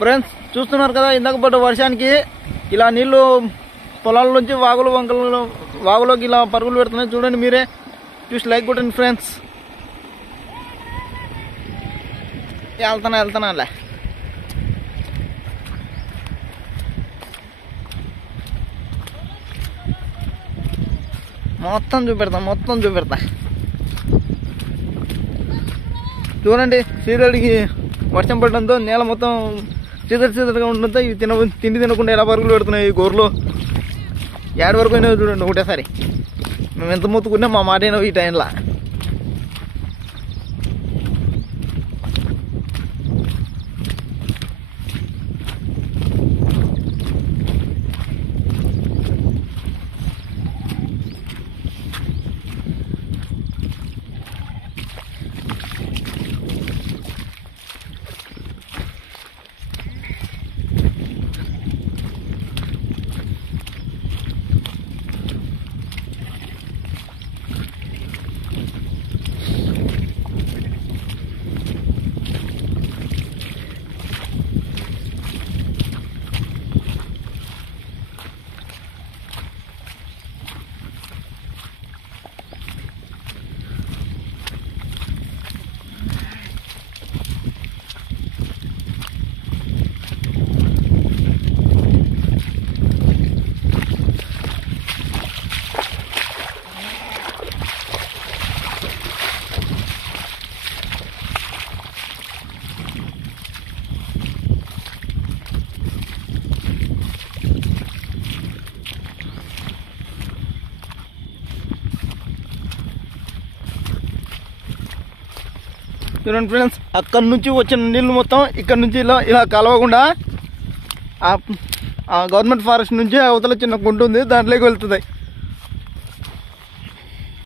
Friends చూస్తున్నారు కదా, ఇందాక పడ్డ వర్షానికి ఇలా నీళ్లు పొలాల నుంచి వాగులు వంకలు వాగులోకి ఇలా పరుగులు పెడుతున్నాయి. చూడండి మీరే, చూసి లైక్ కొట్టండి ఫ్రెండ్స్. వెళ్తానా మొత్తం చూపెడతా. చూడండి, సీరియల్కి వర్షం పడడంతో నేల మొత్తం చీదరగా ఉండడంతో ఇవి తిండి తినకుండా ఎలా పరుగులు పెడుతున్నాయి ఈ గోర్లు. ఏడు వరకు అయినా చూడండి ఒకటేసారి. మేము ఎంత మొత్తుకున్నా మా మాట అయినా ఈ టైంలో. చూడండి ఫ్రెండ్స్, అక్కడి నుంచి వచ్చిన నీళ్ళు మొత్తం ఇక్కడ నుంచి ఇలా కలవకుండా ఆ గవర్నమెంట్ ఫారెస్ట్ నుంచి అవతల చిన్న గుంట ఉంది, దాంట్లోకి వెళ్తుంది.